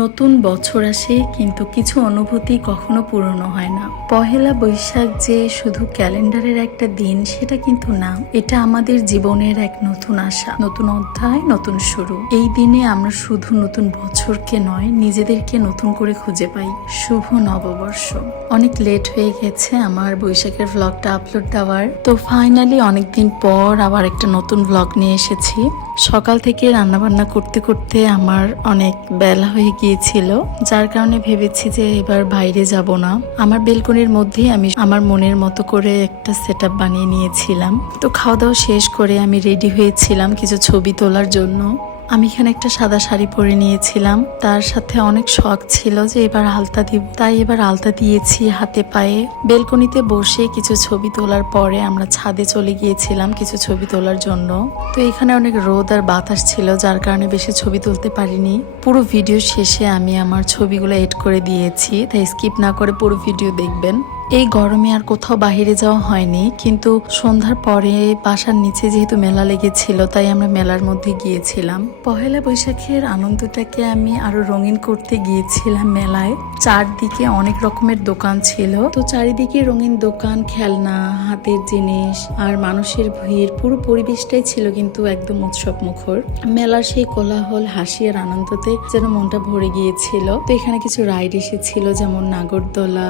নতুন বছর আসে কিন্তু কিছু অনুভূতি কখনো পুরনো হয় না। পহেলা বৈশাখ যে শুধু ক্যালেন্ডারের একটা দিন সেটা কিন্তু না, এটা আমাদের জীবনের এক নতুন আশা, নতুন অধ্যায়, নতুন শুরু। এই দিনে আমরা শুধু নতুন বছরকে নয়, নিজেদেরকে নতুন করে খুঁজে পাই। শুভ নববর্ষ। অনেক লেট হয়ে গেছে আমার বৈশাখের ভ্লগটা আপলোড দেওয়ার, তো ফাইনালি অনেকদিন পর আবার একটা নতুন ভ্লগ নিয়ে এসেছি। সকাল থেকে রান্নাবান্না করতে করতে আমার অনেক বেলা হয়ে গিয়েছিল, যার কারণে ভেবেছি যে এবার বাইরে যাব না। আমার বেলকনির মধ্যেই আমি আমার মনের মতো করে একটা সেটআপ বানিয়ে নিয়েছিলাম। তো খাওয়া দাওয়া শেষ করে আমি রেডি হয়েছিলাম কিছু ছবি তোলার জন্য। আমি এখানে একটা সাদা শাড়ি পরে নিয়েছিলাম, তার সাথে অনেক শখ ছিল যে এবার আলতা দিব, তাই এবার আলতা দিয়েছি হাতে পায়ে। বেলকনিতে বসে কিছু ছবি তোলার পরে আমরা ছাদে চলে গিয়েছিলাম কিছু ছবি তোলার জন্য। তো এখানে অনেক রোদ আর বাতাস ছিল, যার কারণে বেশি ছবি তুলতে পারিনি। পুরো ভিডিও শেষে আমি আমার ছবিগুলো এড করে দিয়েছি, তাই স্কিপ না করে পুরো ভিডিও দেখবেন। এই গরমে আর কোথাও বাহিরে যাওয়া হয়নি, কিন্তু সন্ধ্যার পরে বাসার নিচে যেহেতু মেলা লেগেছিল তাই আমরা মেলার মধ্যে গিয়েছিলাম। পহেলা বৈশাখের আনন্দটাকে আমি আরো রঙিন করতে গিয়েছিলাম মেলায়। চারদিকে অনেক রকমের দোকান ছিল, তো চারিদিকে রঙিন দোকান, খেলনা, হাতের জিনিস আর মানুষের ভিড়। পুরো পরিবেশটাই ছিল কিন্তু একদম উৎসব মুখর। মেলার সেই কোলাহল, হাসি আর আনন্দতে যেন মনটা ভরে গিয়েছিল। তো এখানে কিছু রাইড এসেছিল, যেমন নাগরদোলা,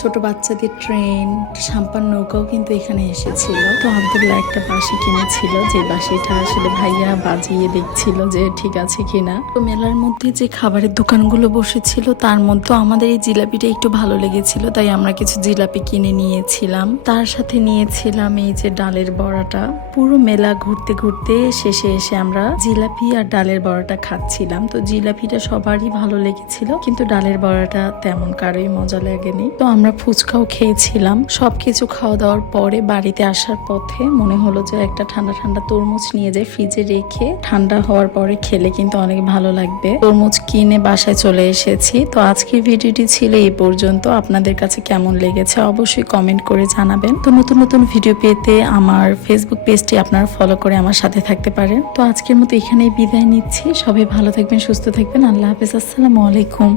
ছোট বাচ্চা ট্রেন, সাম্পান নৌকাও কিন্তু এখানে এসেছিল। তো আব্দুল্লাহ একটা বাঁশি কিনেছিল, যে বাঁশিটা আসলে ভাইয়া বাজিয়ে দেখছিল যে ঠিক আছে কিনা। তো মেলার মধ্যে যে খাবারের দোকানগুলো বসেছিল তার মধ্যে আমাদের এই জিলাপিটা একটু ভালো লেগেছিল, তাই আমরা কিছু জিলাপি কিনে নিয়েছিলাম। তার সাথে নিয়েছিলাম এই যে ডালের বড়াটা। পুরো মেলা ঘুরতে ঘুরতে শেষে এসে আমরা জিলাপি আর ডালের বড়াটা খাচ্ছিলাম। তো জিলাপিটা সবারই ভালো লেগেছিল, কিন্তু ডালের বড়াটা তেমন কারোই মজা লাগেনি। তো আমরা ফুচকাও খেয়েছিলাম। সবকিছু খাওয়া দাওয়ার পরে বাড়িতে আসার পথে মনে হলো যে একটা ঠান্ডা ঠান্ডা তরমুজ নিয়ে যাই, ফ্রিজে রেখে ঠান্ডা হওয়ার পরে খেলে কিন্তু অনেক ভালো লাগবে। তরমুজ কিনে বাসায় চলে এসেছি। তো আজকের ভিডিওটি ছিল এই পর্যন্ত। আপনাদের কাছে কেমন লেগেছে অবশ্যই কমেন্ট করে জানাবেন। তো নতুন নতুন ভিডিও পেতে আমার ফেসবুক পেজটি আপনারা ফলো করে আমার সাথে থাকতে পারেন। তো আজকের মতো এখানেই বিদায় নিচ্ছি। সবাই ভালো থাকবেন, সুস্থ থাকবেন। আল্লাহ হাফেজ। আসসালামু আলাইকুম।